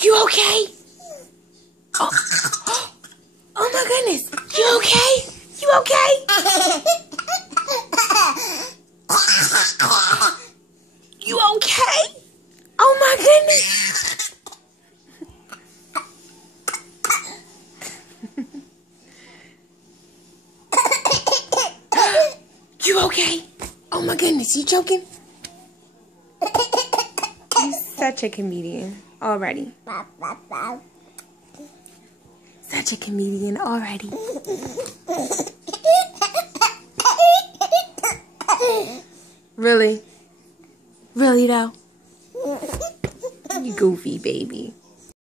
You okay? Oh. Oh my goodness. You okay? You okay? You okay? Oh my goodness. You okay? Oh my goodness, you joking? You're such a comedian already. Such a comedian already. Really? Really though? You goofy baby.